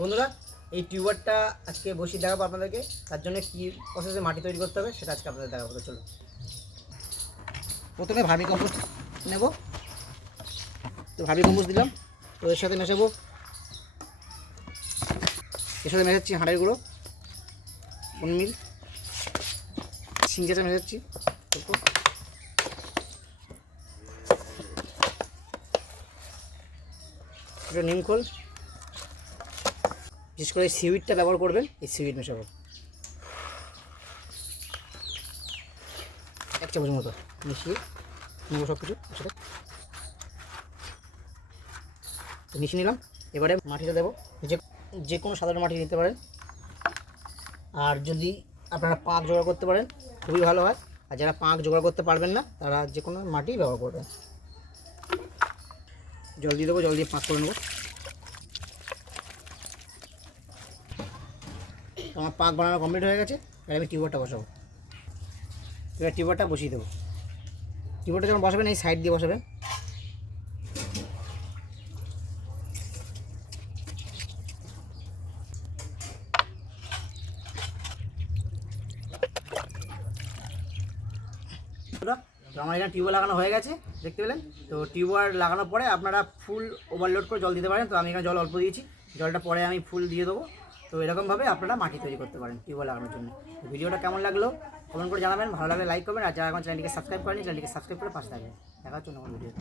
বন্ধুরা এই টিউবারটা আজকে বসিয়ে দেখাবো আপনাদেরকে। তার জন্য কী প্রসেসে মাটি তৈরি করতে হবে সেটা আজকে আপনাদের দেখাবো। তো চলো, প্রথমে ভার্মি কম্পোস্ট নেব। তো ভার্মি কম্পোস্ট দিলাম, তো এর সাথে মেশাবো, এর সাথে মেশাচ্ছি হাঁড়ের গুঁড়ো, মিল সিঞ্জাটা মেশাচ্ছি, এটা নিমখোল, বিশেষ করে সিউইডটা ব্যবহার করবেন, এই সিউইড মেশাবো 1 চামচ মতো মিশিয়ে নেবো সব কিছু সেটা মিশিয়ে নিলাম। এবারে মাটিটা দেবো, যে কোনো সাধারণ মাটি নিতে পারেন, আর যদি আপনারা পাঁক জোগাড় করতে পারেন খুবই ভালো হয়, আর যারা পাঁক জোগাড় করতে পারবেন না তারা যে কোনো মাটি ব্যবহার করবেন। জল দিয়ে দেবো, জল দিয়ে পাঁক করে নেবো। আমার পাঁক বানানো কমপ্লিট হয়ে গেছে, এবার আমি টিউবারটা বসাবো। এবার টিউবারটা বসিয়ে দেবো। টিউবারটা যখন বসাবেন এই সাইড দিয়ে বসাবেন। তো আমার এখানে টিউবার লাগানো হয়ে গেছে, দেখতে পেলেন। তো টিউবার লাগানোর পরে আপনারা ফুল ওভারলোড করে জল দিতে পারেন। তো আমি এখানে জল অল্প দিয়েছি, জলটা পরে আমি ফুল দিয়ে দেবো। তো এরকমভাবে আপনারা মাটি তৈরি করতে পারেন টিউবার লাগানোর জন্য। ভিডিওটা কেমন লাগলো কমেন্ট করে জানাবেন, ভালো লাগলে লাইক করবেন, আর যারা এখন চ্যানেলটিকে সাবস্ক্রাইব করেনি চ্যানেলটিকে সাবস্ক্রাইব করে পাশে থাকবেন। দেখা হচ্ছে অন্য ভিডিও।